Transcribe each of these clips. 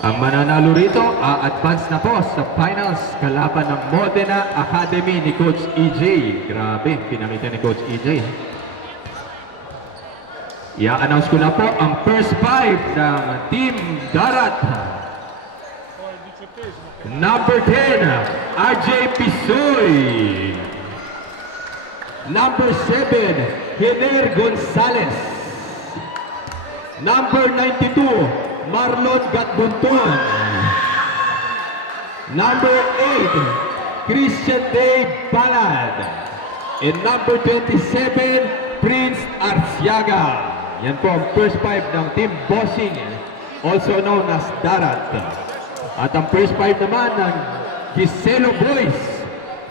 Ang mananalo rito, advance na po sa finals kalaban ng Modena Academy ni Coach EJ. Grabe, pinamita ni Coach EJ. I-announce ko na po ang first five ng Team Darat. Number 10, RJ Pisoy. Number 7, Hener Gonzalez. Number 92, Marlon Gatbunton. Number 8, Christian Dave Balad. And number 27, Prince Arciaga. Yan po ang first five ng Team Bossing, also known as Darat. At ang first five naman ng Giselo Boys.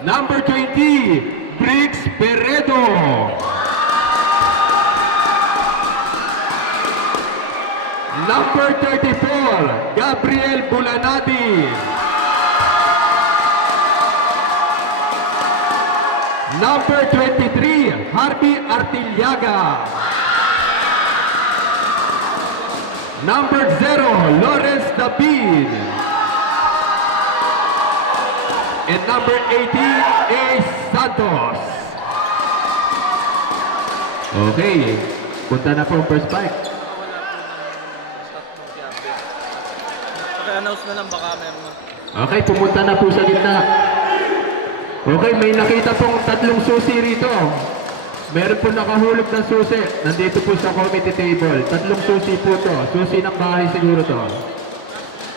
Number 20, Briggs Peredo. Number 34, Gabriel Bulanadi. Number 23, Harvey Artillaga. Number 0, Lawrence David. And number 18, Ace Santos. Okay, punta na po ang first five. Paki-announce na lang baka meron na. Okay, pumunta na po sa gitna. Okay, may nakita pong tatlong susi rito. Meron po nakahulog ng susi. Nandito po sa committee table. Tatlong susi po to. Susi ng bahay siguro to.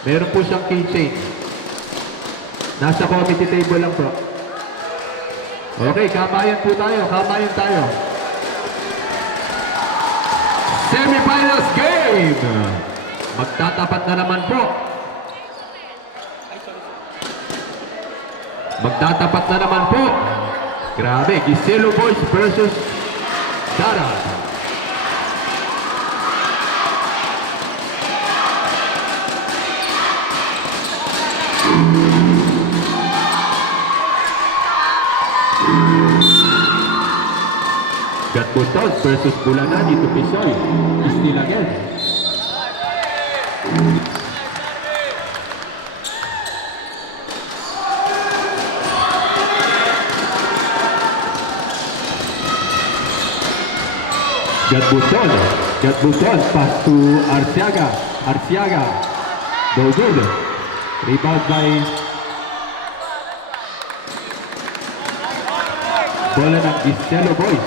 Meron po siyang keychain. Nasa committee table lang po. Okay, kamayan po tayo. Kamayan tayo. Semifinals game! Magtatapat na naman po. Magtatapat na naman po. Grabe, Giselo Boys versus Darat. Gatbutos versus Bulanadi to Pisoy. Still again. Gatbuton, pass to Arciaga, no good. Rebound by bola ng Giselo Boys.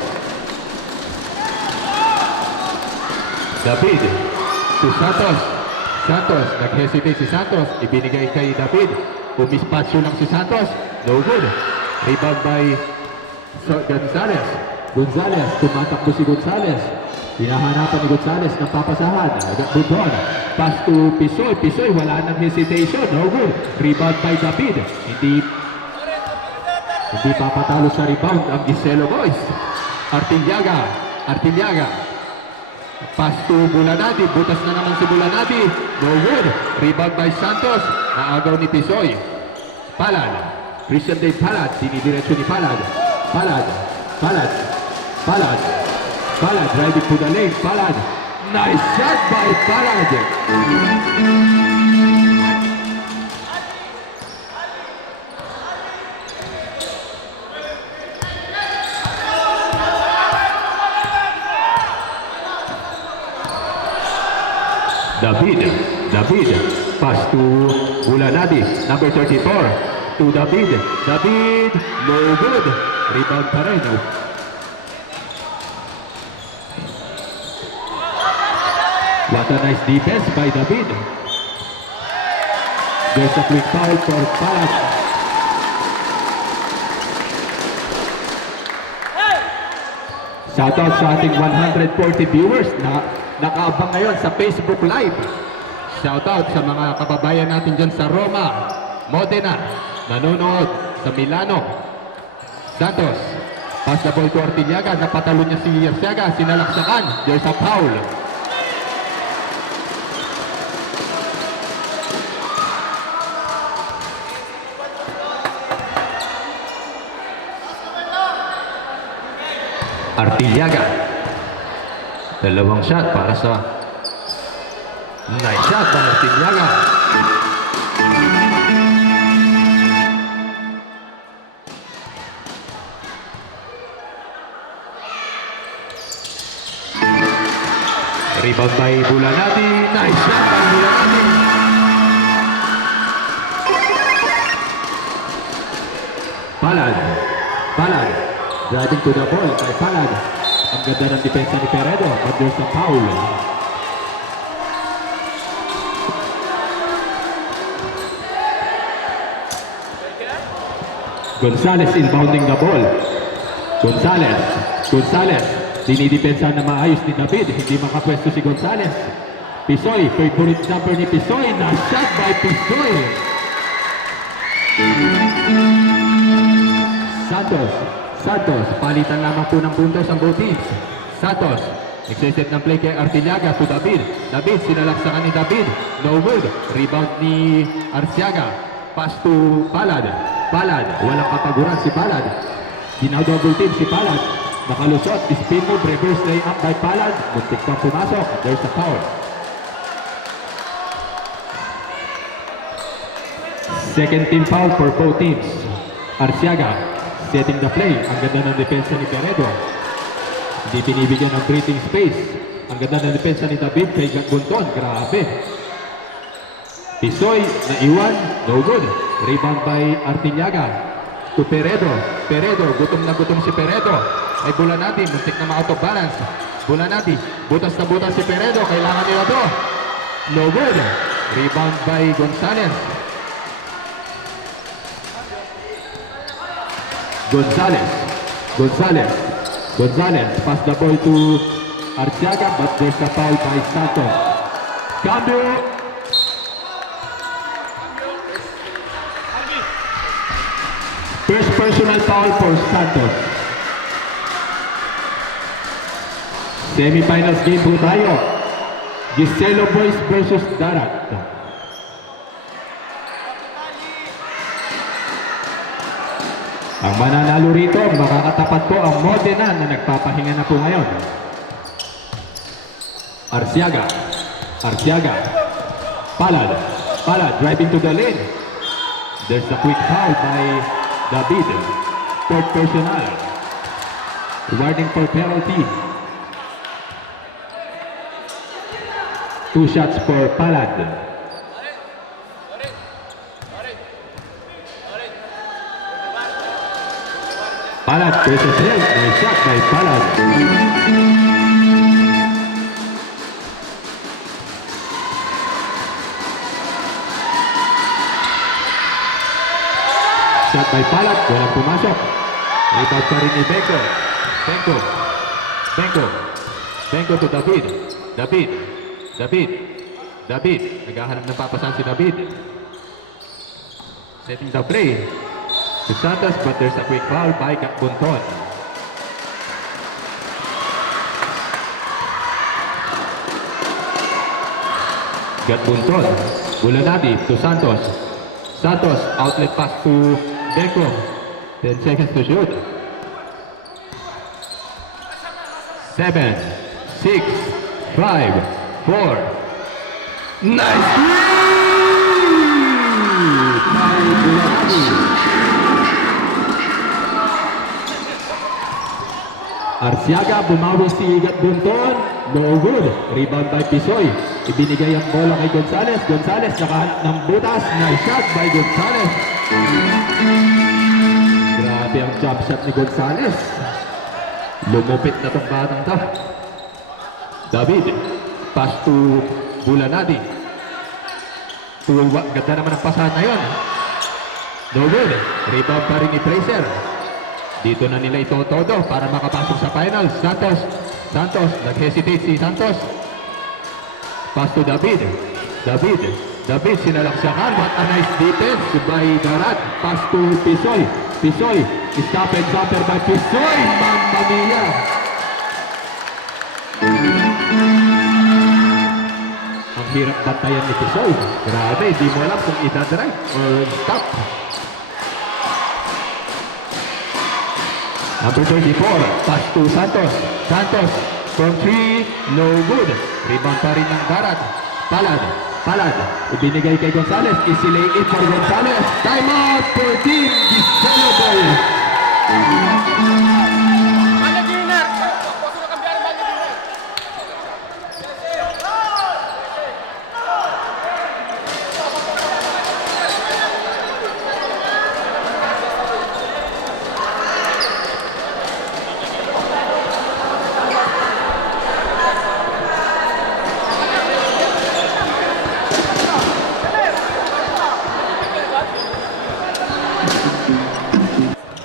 David to Santos. Nag-hesitate si Santos, ibinigay kay David. Umispasyo lang si Santos, no good. Rebound by Gonzalez, tumatakbo si Gonzalez. Hinahanapan ni Gonzalez ng papasahan. Gatbuton, pass to Pisoy, wala nang hesitation, no good. Rebound by David. Hindi papatalo sa rebound ang Giselo Boys. Artillaga. Pass to Bulanadi, butas na naman si Bulanadi, no good. Rebound by Santos, naagaw ni Pisoy. Palad, Christian Dave Palad, dinidiretso ni Palad, ready to the lane, Palad. Nice shot by Palad. David, pass to Bulanadi, number 34, to David, no good. Rebound pa rin. What a nice defense by David. There's a quick foul for Palad. Shoutout sa ating 140 viewers na nakaabang ngayon sa Facebook Live. Shoutout sa mga kababayan natin dyan sa Roma, Modena, nanonood sa Milano. Santos, pass the ball to Artillaga, napatalo niya si Arciaga, sinalaksakan. There's a foul. Artillaga. Dalawang shot para sa Nice shot ng Artiliaga. Rebound by Bulanati. Nice shot by Bulanati. Palad. Palad. Driving to the ball kay Palad. Ang ganda ng depensa ni Peredo. But there's a foul. Gonzales inbounding the ball. Gonzales. Gonzales. Dinidepensa na maayos ni David. Hindi makapwesto si Gonzales. Pisoy. Favorite jumper ni Pisoy. Na-shot by Pisoy. Santos. Santos. Palitan lamang po ng puntos ang both teams. Santos. Nagsiset ng play kay Artiliaga to David. David. Sinalaksakan ni David. No good. Rebound ni Arciaga. Pass to Palad. Palad. Walang kapaguran si Palad. Dinaw-double team si Palad. Nakalusot. Spin move. Reverse layup by Palad. Muntik pang pumasok. There's a foul. Second team foul for both teams. Arciaga setting the play. Ang ganda ng depensa ni Peredo. Hindi binibigyan ng breathing space. Ang ganda ng depensa ni David kay Bunton. Grabe. Pisoy na iwan. No good. Rebound by Artiliaga. To Peredo. Peredo. Gutom na gutom si Peredo. Ay Bulanati. Muntik na ma-out of balance. Bulanati. Butas na butas si Peredo. Kailangan nila to. No good. Rebound by Gonzales. Gonzales. Gonzales. Gonzales. Pass the ball to Arciaga, but there's a foul by Santos. Cambio. First personal foul for Santos. Semifinals game po tayo. Giselo Boys versus Darat. Ang mananalo rito, makakatapat po ang Modena na nagpapahinga na po ngayon. Arciaga. Arciaga. Palad. Palad driving to the lane. There's a quick foul by David. Third personal. Rewarding for penalty. 2 shots for Palad. Palad versus him. Nice shot by Palad. Shot by Palad. Walang pumasok. Rebound pa rin ni Benko. Benko. Benko. Benko to David. David. David. David. Naghahanap ng papasan si David. Setting the play to Santos, but there's a quick foul by Bunton. Bunton. Bulanati to Santos. Santos, outlet pass to Benko. 10 seconds to shoot. 7, 6, 5, 4. Nice three! By Bulanati. Arciaga, bumawi si Bunton. No good. Rebound by Pisoy. Ibinigay ang bola kay Gonzales. Gonzales nakahanap ng butas. Nice shot by Gonzales. Grabe ang jump shot ni Gonzales. Lumupit na tong batang ta. David. Pass to Bulanati. Ganda naman ang pasahan na yun. No good. Rebound pa rin ni Fraser. Dito na nila ito todo para makapasok sa finals. Santos. Santos. Nag-hesitate si Santos. Pass to David. David. David sinalaksakan. What a nice defense by Darat. Pass to Pisoy. Pisoy. Stop and jumper by Pisoy. Mamma mia. Ang hirap bantayan ni Pisoy. Grabe. Di mo alam kung itadrive or stop. Number 34. Pass to Santos. Santos. From 3. No good. Rebound pa rin ng Darat. Palad. Palad. Ibinigay kay Gonzales. Isilay it for Gonzales. Time out for Team Giselo Boys.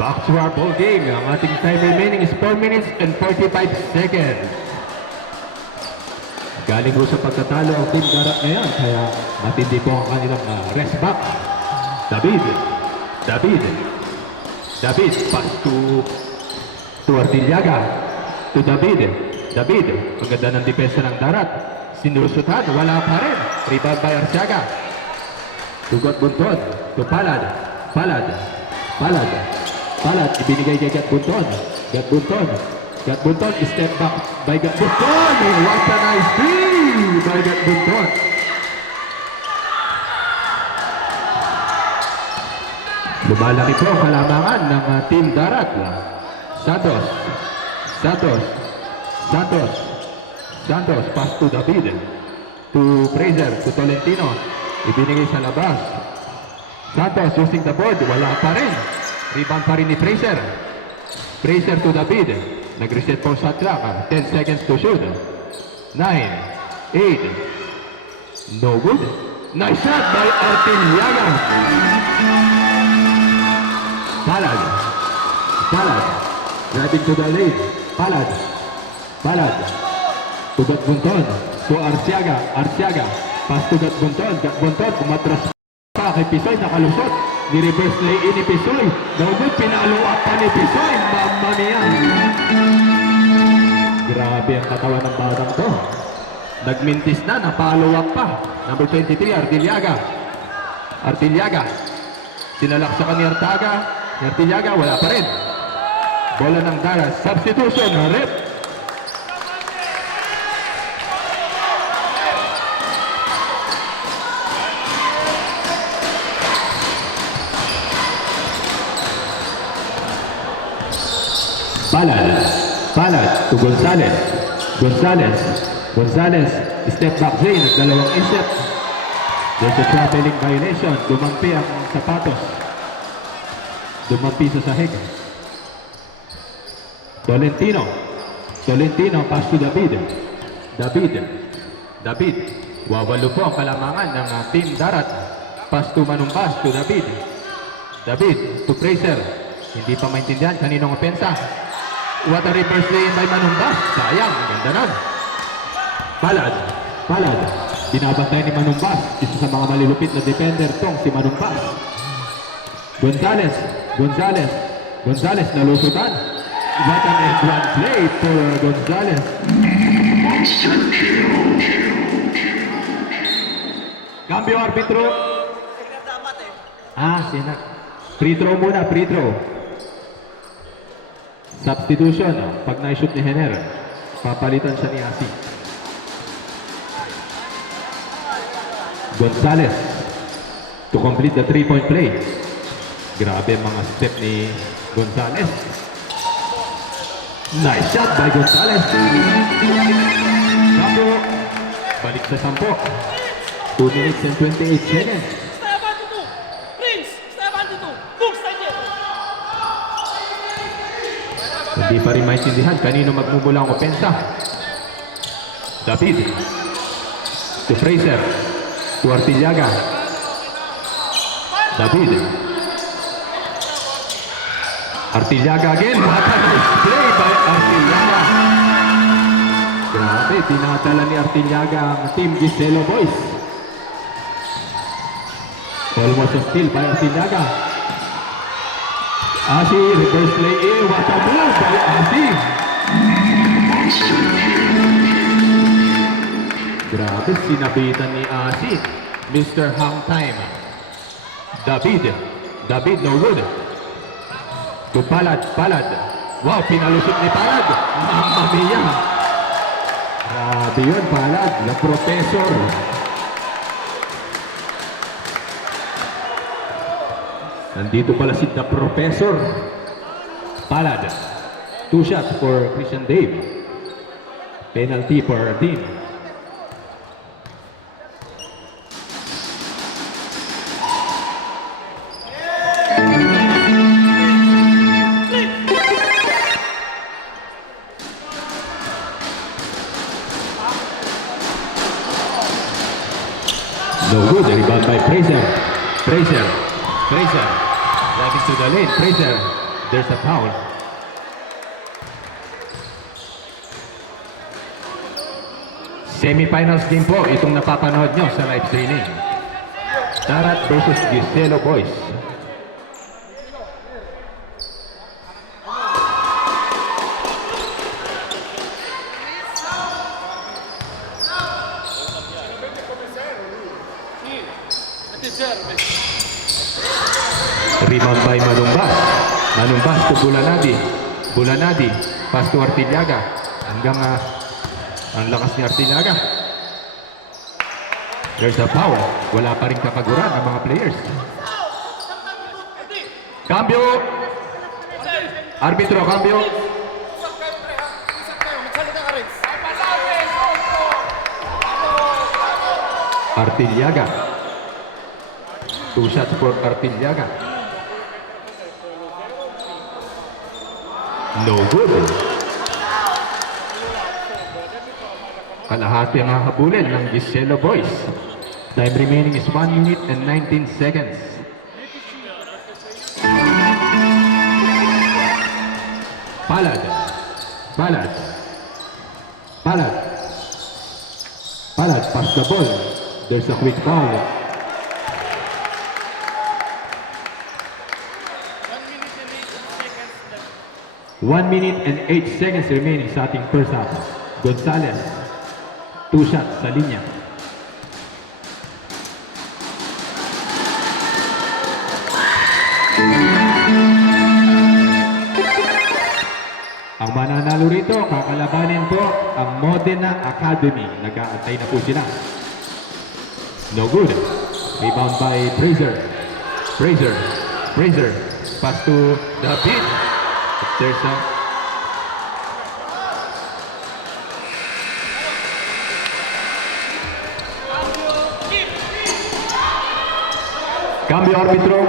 Back to our ball game. Ang ating time remaining is 4 minutes and 45 seconds. Galing po sa pagkatalo ang Team Darat ngayon, kaya matindi po ang kanilang rest back. David. Pass to Artillaga. To David. Ang ganda ng depensa ng Darat. Sinusutan, wala pa rin. Rebound by Arciaga. Tugot Bunton. To Palad. Palad, ibinigay kay Gat Bunton, step back by Gat Bunton. What a nice three by Gat Bunton. Lumalaki po ang kalamangan ng Team Darat. Santos, pass to David, to Fraser, to Tolentino, ibinigay sa labas. Santos using the board, wala pa rin. Rebound pa rin ni Fraser. Fraser to David. Nag-reset po shot clock. 10 seconds to shoot. 9, 8. No good. Nice shot by Artillaga. Palad. Driving to the lane. Palad. To Gatbunton. To Arciaga. Pass to Gatbunton. Umatras pa kay Pisoy. Nakalusot. Ni-reverse lay-in ni Pisoy. Naugod, pinalo up pa ni Pisoy. Mamma mia. Grabe ang katawan ng batang to. Nagmintis na, napalo up pa. Number 23, Artillaga. Sinalaksakan ni Artillaga, wala pa rin. Bola ng Darat. Substitution, rep. Palad to Gonzales, step back Zay, nagdalawang isip. There's a traveling violation. Dumampi ang sapatos. Dumampi sa sahig. Tolentino, pass to David. Wawalo po ang kalamangan ng Team Darat. Pass to Manumbas, to David, to Fraser. Hindi pa maintindihan kaninong opensa. What a reverse lane by Manumbas. Sayang, ganda nun. Palad. Binabantay ni Manumbas. Isa sa mga malilupit na defender tong si Manumbas. Gonzales, nalusutan. What an end-one play for Gonzales. Cambio arbitro. Sina. Free throw muna, free throw. Substitution, pag na-shoot ni Henner, papalitan siya ni Asi. Gonzales to complete the 3-point play. Grabe mga step ni Gonzales. Nice shot by Gonzales. Sampo, balik sa Sampo. 2 minutes and 28 seconds. Hindi pa rin maintindihan kanino magmumula ang opensa. David to Fraser, to Artillaga. Artillaga again. What a nice play by Artillaga. Grabe, tinatala ni Artillaga ang Team Giselo Boys. Almost a steal by Artillaga. Asi, reverse play in. What a move by Asi. Grabe, sinabitan ni Asi. Mr. Hang Time. David, no good. To Palad. Wow, pinalusot ni Palad. Mamma mia. Grabe yun, Palad. The Professor. Nandito pala si The Professor. Palad. 2 shots for Christian Dave. Penalty for our team. No good. Rebound by Fraser. Fraser. Fraser. Driving to the lane. Fraser. There's a foul. Semifinals game po itong napapanood nyo sa live streaming. Tarat versus Giselo Boys. Rebound by Manumbas. Manumbas to Bulanadi. Bulanadi. Pass to Artillaga. Hanggang ang lakas ni Artillaga. There's a foul. Wala pa rin kapaguran ang mga players. Cambio. Arbitro, cambio. Artillaga. 2 shots for Artillaga. No good. Kalahati ang hahabulin ng Giselo Boys. Time remaining is 1 minute and 19 seconds. Palad. Palad. Palad. Palad. Pass the ball. There's a quick foul. 1 minute and 8 seconds remaining sa ating first half. Gonzalez, 2 shots sa linya. Ang mananalo rito, kakalabanin po ang Modena Academy. Nag-aantay na po sila. No good. Rebound by Fraser. Fraser. Fraser. Pass to David. There's a cambio árbitro.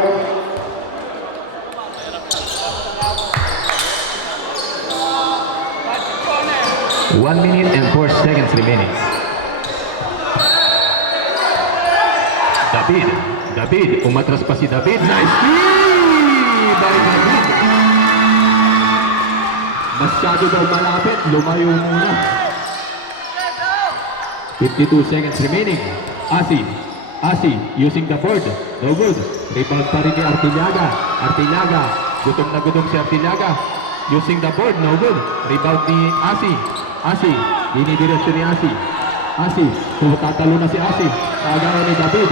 One minute and 4 seconds remaining. David. David. Umatras pa si David. Nice steal by David. Masyado daw malapit, lumayo muna. 52 seconds remaining. Asi. Asi using the board. No good. Rebound pa rin ni Artillaga. Artillaga. Gutom na gutom si Artillaga. Using the board. No good. Rebound ni Asi. Asi. Dinidiretso ni Asi. Asi. Tatalo na si Asi. Agawan ni David.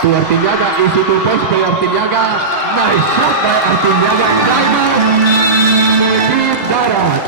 To Artillaga. Easy 2 points by Artillaga. Nice shot by Artillaga. Diamond. Darat.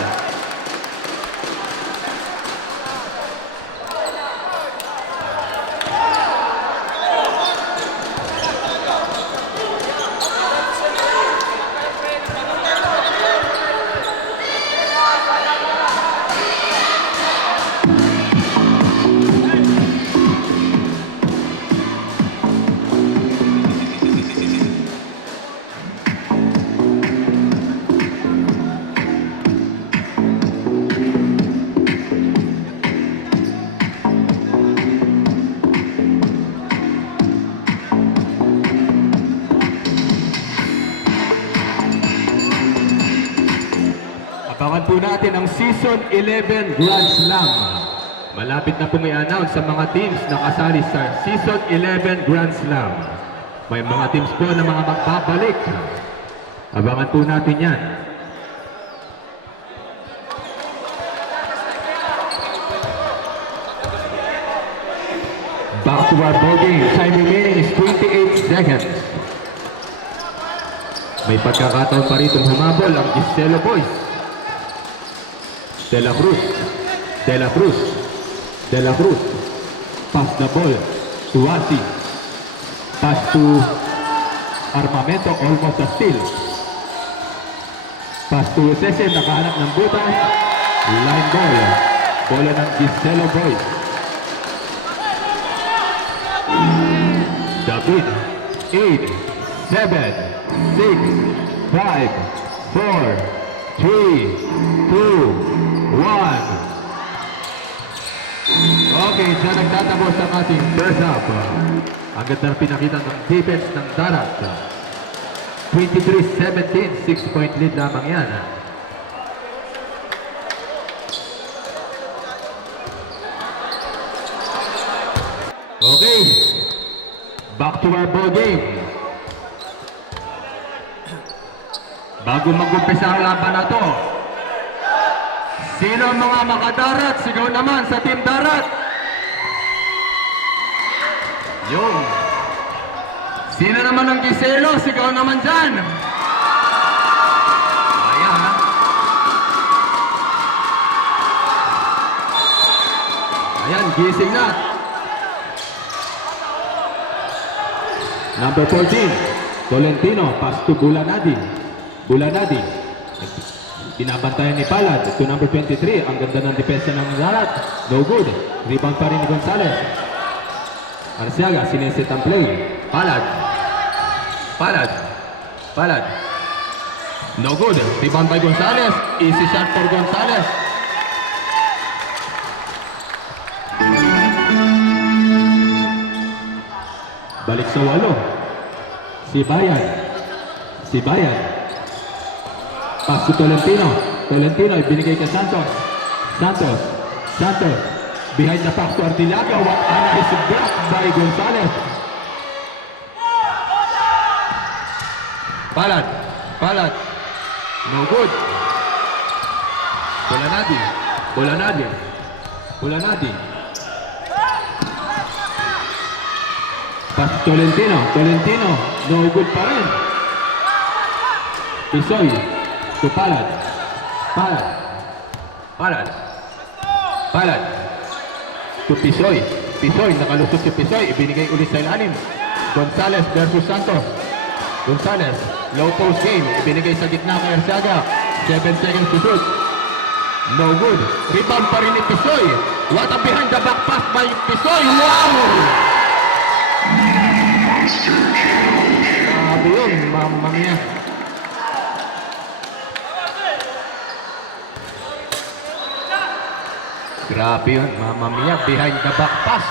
Abangan po natin ang Season 11 Grand Slam. Malapit na pong i-announce sa mga teams na kasali sa Season 11 Grand Slam. May mga teams po na mga magbabalik. Abangan po natin yan. Back to our ball game. Time remaining is 28 seconds. May pagkakataon pa rito humabol ang Giselo Boys. De La Cruz. De La Cruz. De La Cruz. Pass the ball to Asi. Pass to Armamento, almost a steal. Pass to Cecil, nakahanap ng butas. Line ball. Bola ng Giselo Boys. David, 8, 7, 6, 5, 4, 3, 2, 1. Okay, dyan nagtatapos ang ating first half. Ang ganda na pinakita ng defense ng Darat. 23-17, 6-point lead lamang yan. Okay, back to our ball game. Bago mag-umpisa ang laban na to, sino ang mga makadarat? Sigaw naman sa Team Darat. Yun. Sino naman ang Giselo? Sigaw naman dyan. Ayan ha. Ayan, gising na. Number 14, Tolentino, pass to Bulanadi. Bulanadi. Binabantayan ni Palad to number 23. Ang ganda ng depensa ng Darat. No good. Rebound pa rin ni Gonzales. Arciaga, sineset ang play. Palad. Palad. Palad. No good. Rebound by Gonzales. Easy shot for Gonzales. Balik sa walo. Si Bayan. Si Bayan. Pass to Tolentino. Tolentino ibinigay kay Santos. Santos. Santos. Behind the back to Artillaga. What a nice block by Gonzales. Palad. Palad. No good. Bulanadi. Bulanadi. Bulanadi. Pass Tolentino. Tolentino. No good pa rin. Pisoy. To Palad. Palad. Palad. Palad. To Pisoy. Pisoy. Nakalusot si Pisoy. Ibinigay ulit sa ilalim. Gonzales versus Santos. Gonzales. Low post game. Ibinigay sa gitna kay Arciaga. 7 seconds to shoot. No good. Rebound pa rin ni Pisoy. What a behind the back pass by Pisoy. Wow! Grabe yun, mamma mia. Grabe yun, mamma mia, behind the back pass.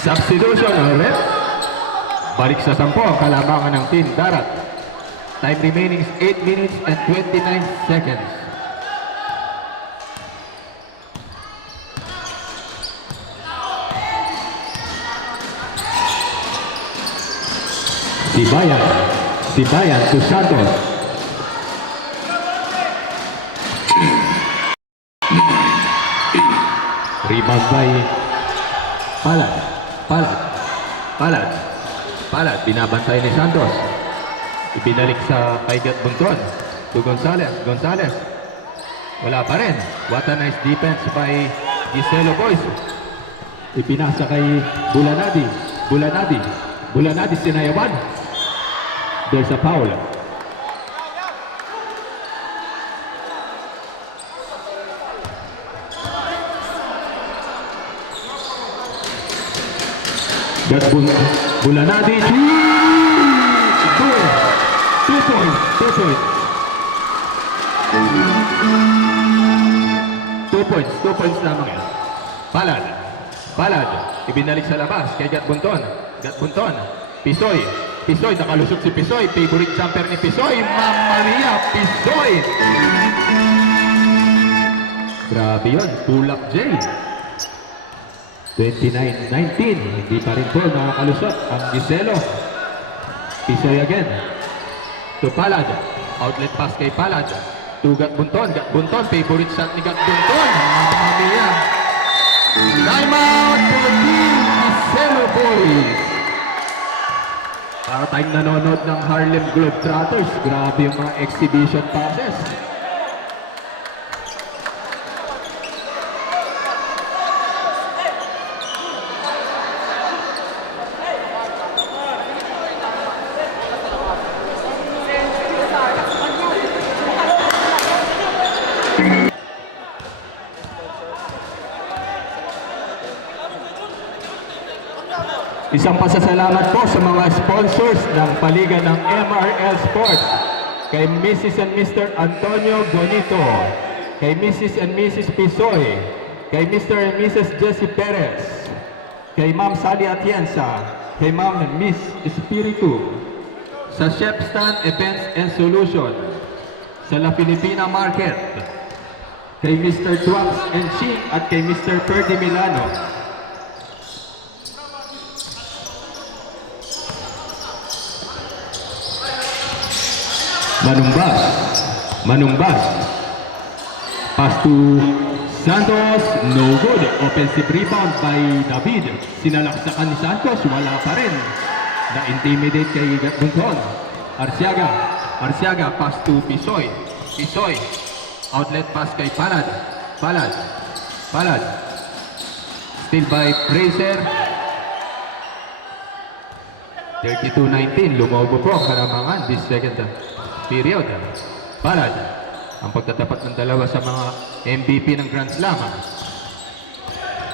Substitution, ref. Balik sa 10 ang kalamangan ng Team Darat. Time remaining is 8 minutes and 29 seconds. Si Bayan to Santos. Rebound by Palad. Palad. Palad. Palad. Binabantay ni Santos. Ibinalik sa kay Bunton to Gonzales. Gonzales. Wala pa rin. What a nice defense by Giselo Boys. Ipinasa kay Bulanadi. Bulanadi. Bulanadi sinayawan. There's a foul. That's Bulanadi. 2 points. 2 points. 2 points. 2 points lamang yan. Palad. Palad. Ibinalik sa labas kay Gat Bunton. Gat Bunton. Pisoy. Pisoy. Nakalusot si Pisoy. Favorite jumper ni Pisoy. Mamma mia. Pisoy. Grabe yun. Tulak J. 29-19. Hindi pa rin po nakakalusot ang Giselo. Pisoy again. To Palad. Outlet pass kay Palad. To Gat Bunton. Gat Bunton. Favorite shot ni Gat Bunton. Mamma mia. Time out for the team Giselo Boys. Para tayong nanonood ng Harlem Globetrotters. Grabe yung mga exhibition passes. Isang pasasalamat po sa mga sponsors ng paliga ng MRL Sports. Kay Mrs. and Mr. Antonio Bonito, kay Mrs. and Mrs. Pisoy, kay Mr. and Mrs. Jessie Perez, kay Ma'am Sally Atienza, kay Ma'am Miss Espiritu, sa Chef Stan Events and Solution, sa La Filipina Market, kay Mr. Twax and Ching at kay Mr. Ferdy Milano. Manumbas, pass to Santos, no good. Offensive rebound by David. Sinalaksakan ni Santos, wala pa rin. Na-intimidate kay Bunton. Arciaga, pass to Pisoy. Outlet pass kay Palad. Still by Fraser. 32-19, lumobo po Karamangan this second period. Palad, ang pagtatapat ng dalawa sa mga MVP ng Grand Slam.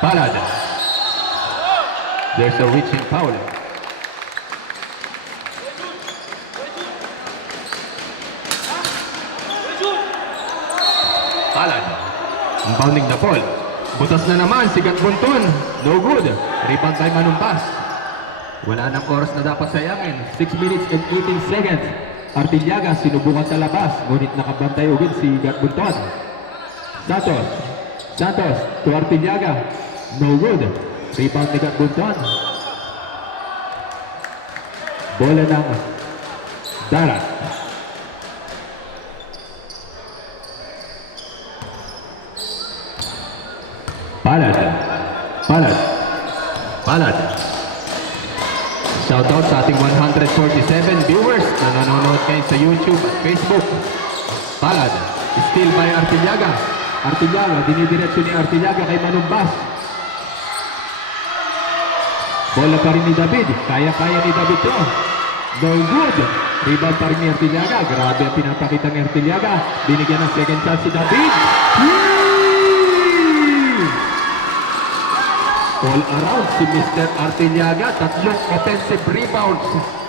Palad. There's a reaching foul. Palad. Ang bounding na ball. Butas na naman si Gatbunton. No good. Rebound by Manumbas. Wala nang oras na dapat sayangin. 6 minutes and 18 seconds. Artillaga sinubukan sa labas, ngunit nakabantay ugin si Gatbunton. Santos to Artillaga. No good. Rebound ni Gatbunton. Bola ng Darat. Palad. Shoutout sa ating 147 viewers na nanonood ngayon sa YouTube at Facebook. Palad. Steal by Artillaga. Dinidiretso ni Artillaga kay Manumbas. Bola pa rin ni David. Kaya ni David to. No good. Rebound pa rin ni Artillaga. Grabe ang pinapakita ni Artillaga. Binigyan ng second chance si David. All around si Mr. Artillaga. Tatlong offensive rebounds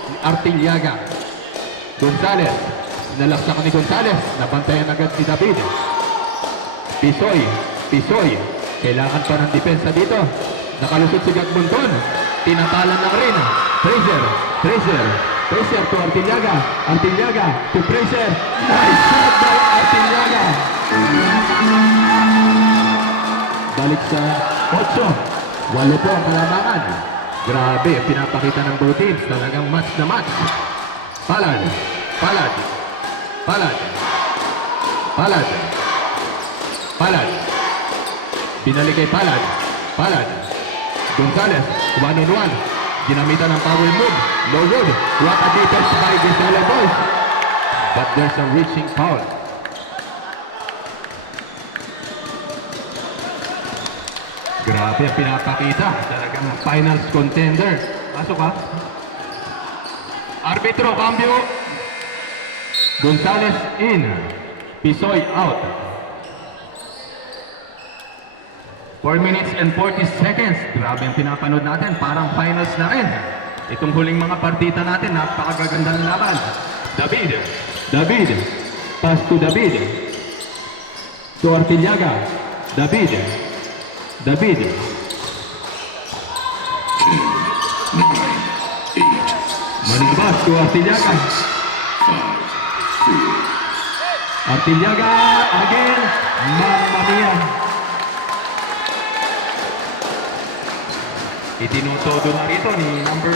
ni Artillaga. Gonzales. Nalaksakan ni Gonzales. Nabantayan agad ni David. Pisoy. Kailangan pa ng depensa dito. Nakalusot si Gatbunton. Tinatalan ng rin. Fraser to Artillaga. To Fraser. Nice shot by Artillaga. Balik sa 8. 8 po ang kalamangan. Grabe, pinapakita ng both teams. Talagang match na match. Palad. Binalik kay Palad. Gonzales, 1-on-1. Ginamitan ng power move. No good. What a defense by Gonzales boys. But there's a reaching foul. Grabe ang pinapakita. Talagang finals contender. Pasok ha. Arbitro, cambio. Gonzales in. Pisoy out. 4 minutes and 40 seconds. Grabe ang pinapanood natin. Parang finals na rin. Itong huling mga partita natin, napakagaganda ng laban. David. Pass to David. To Artillaga. David. Manumbas to Artillaga. Artillaga again. Mamma mia. Itinutodo na rito ni number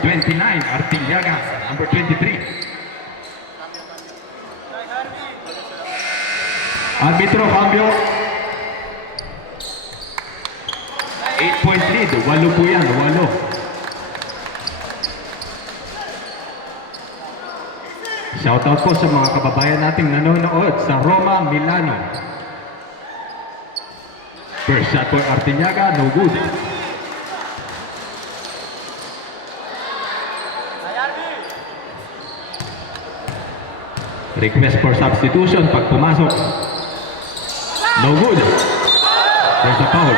29, Artillaga, number 23. Arbitro, cambio. 8-point lead. 8 po yan. 8. Shoutout po sa mga kababayan nating nanonood sa Roma, Milano. First shot for Artillaga. No good. Request for substitution pag pumasok. No good. There's a foul.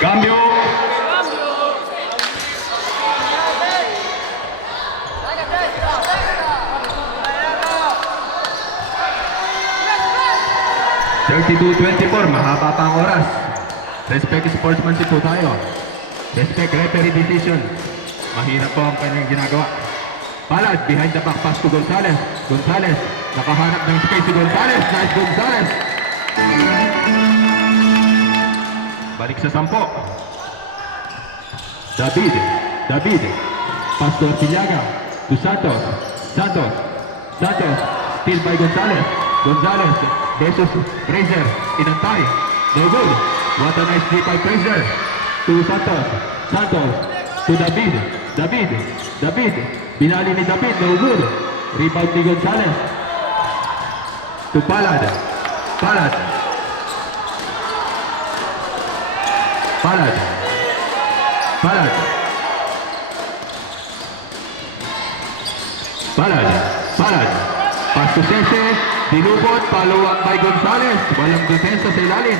Cambio. (32-24), mahaba pa ang oras. Respect sportsmanship po tayo. Respect referee decision. Mahirap po ang kanyang ginagawa. Palad, behind the back pass to Gonzales. Gonzales, nakahanap ng space si Gonzales. Nice Gonzales. Balik sa 10. David. Pass to Artillaga. To Santos. Santos. Steal by Gonzales. Gonzales versus Fraser. Inantay. No good. What a nice play by Fraser. To Santos. To David. Binali ni David. No good. Rebound ni Gonzales. To Palad. Palad. Pass to Sese. Dinubot. Follow up by Gonzales. Walang depensa sa ilalim.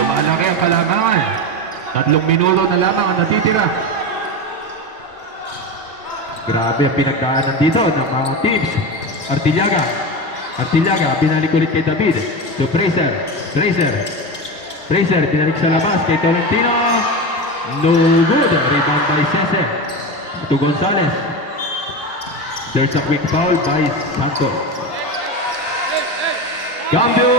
Lumalaki ang kalamangan. 3 minuto na lamang ang natitira. Grabe ang pinagdaanan dito ng mga teams. Artillaga, binalik ulit kay David. To Fraser, binalik sa labas kay Tolentino. No good. Rebound by Sese. To Gonzales. There's a quick foul by Santos. Cambio.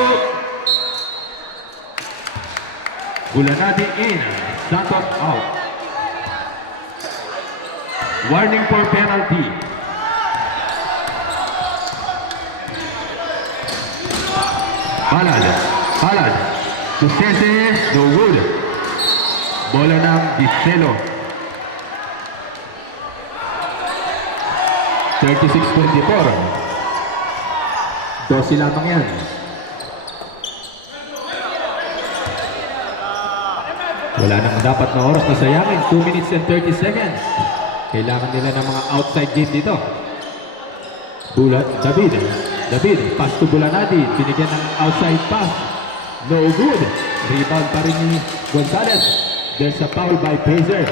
Bulanadi in. Santos out. Warning for penalty. Palad. To Sese, no good. Bola ng Diselo. 36-24. 12 lamang yan. Wala nang dapat na oras na sayangin. 2 minutes and 30 seconds. Kailangan nila ng mga outside game dito. David, pass to Bulanadi. Binigyan ng outside pass. No good. Rebound pa rin ni Gonzales. There's a foul by Fraser.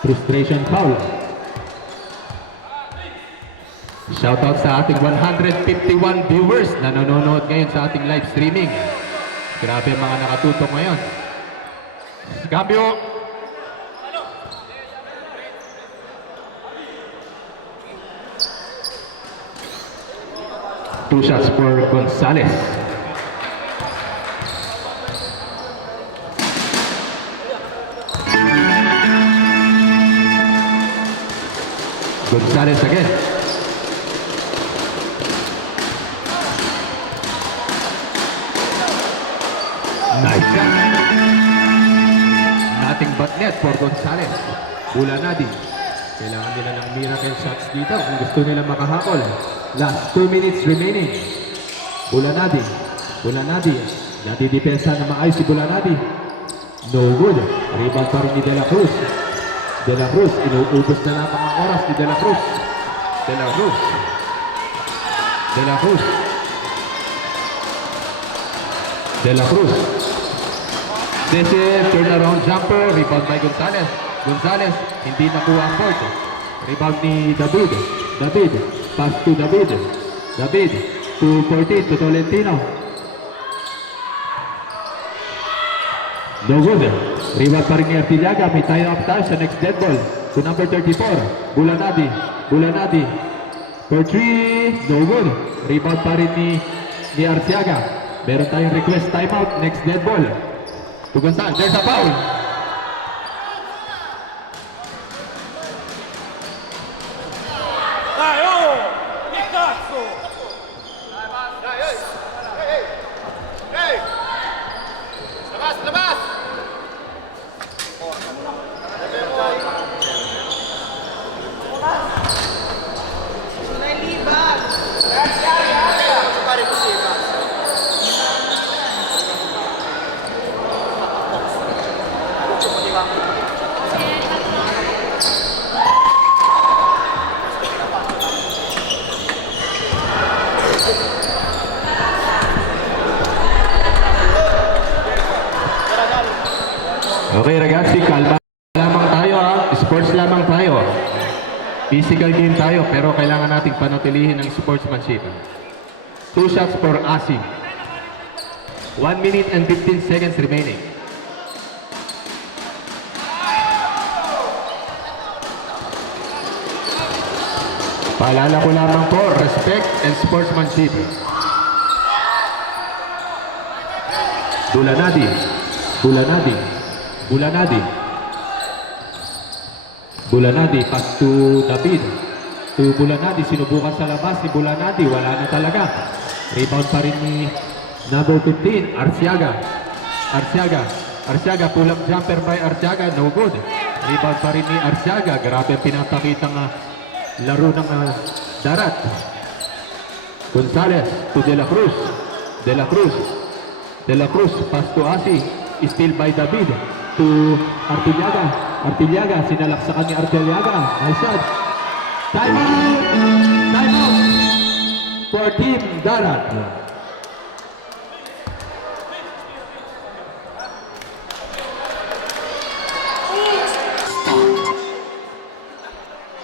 Frustration foul. Shoutout sa ating 151 viewers na nanonood ngayon sa ating live streaming. Grabe ang mga nakatutok ngayon. Cambio. Two shots for Gonzales. Gonzales again. Nice shot. Nothing but net for Gonzales. Bulanadi. Kailangan nila ng miracle shots dito kung gusto nila makahabol. Last 2 minutes remaining. Bulanadi. Nadidepensa na maayos si Bulanadi. No good. Rebound pa rin ni De La Cruz. Inuubos na lamang ang oras ni De La Cruz. Sese, turnaround jumper. Rebound by Gonzales. Gonzales, hindi nakuha ang board. Rebound ni David. Pass to David. To 14, to Tolentino. No good. Rebound pa rin ni Artillaga. May tie up tayo sa next dead ball. To number 34, Bulanadi. For 3, no good. Rebound pa rin ni Artillaga. Meron tayong request timeout. Next dead ball. To Gonzales. There's a foul. Okay ragazzi, kalma lamang tayo ha. Sports lamang tayo. Physical game tayo pero kailangan nating panatilihin ng sportsmanship. 2 shots for Asi. 1 minute and 15 seconds remaining. Paalala ko lamang po, respect and sportsmanship. Bulanadi. Bulanadi. Bulanadi. Bulanadi, pass to David. To Bulanadi, sinubukan sa labas ni Bulanadi, wala na talaga. Rebound pa rin ni number 15, Arciaga. Arciaga. Arciaga, pull-up jumper by Arciaga, no good. Rebound pa rin ni Arciaga, grabe ang pinapakitang laro ng darat. Gonzales to De La Cruz. De La Cruz. De La Cruz, pass to Asi. Still by David. To Artillaga. Artillaga, sinalaksakan ni Artillaga. Nice shot. Time out! Time out! For Team Darat.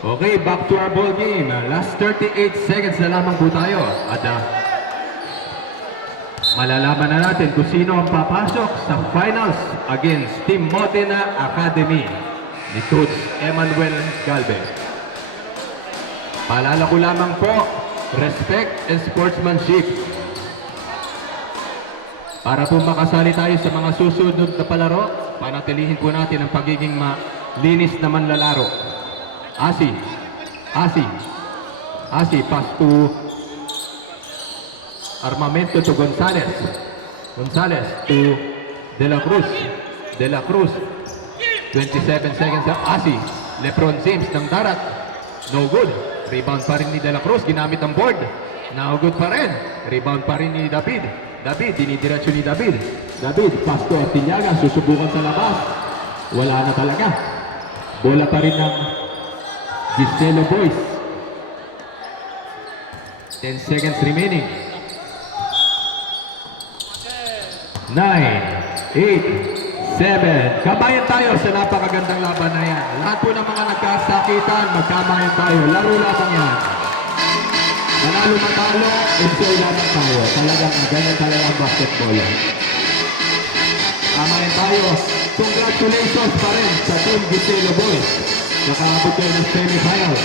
Okay, back to our ball game. Last 38 seconds na lamang po tayo. At malalaman na natin kung sino ang papasok sa finals against Team Modena Academy ni Coach Emmanuel Galvez. Paalala ko lamang po, respect and sportsmanship. Para po makasali tayo sa mga susunod na palaro, panatilihin po natin ang pagiging malinis na manlalaro. Asi. Asi. Asi, pass to Armamento to Gonzales. Gonzales to De La Cruz. De La Cruz. 27 seconds up. Asi. Lebron James ng Darat. No good. Rebound pa rin ni De La Cruz. Ginamit ang board. No good pa rin. Rebound pa rin ni David. David. Dinidiretso ni David. David. Pass to Artillaga. Susubukan sa labas. Wala na talaga. Bola pa rin ng Giselo Boys. 10 seconds remaining. 9, 8, 7. Kabayan tayo sa napakagandang laban na yan. Lahat po ng mga nagkasakitan, magkamayan tayo. Laro lamang yan. Manalo matalo, enjoy lamang tayo. Talagang ganyan talaga ang basketball. Kamayan tayo. Congratulations pa rin sa Team Giselo Boys. Nakaabot kayo ng semifinals.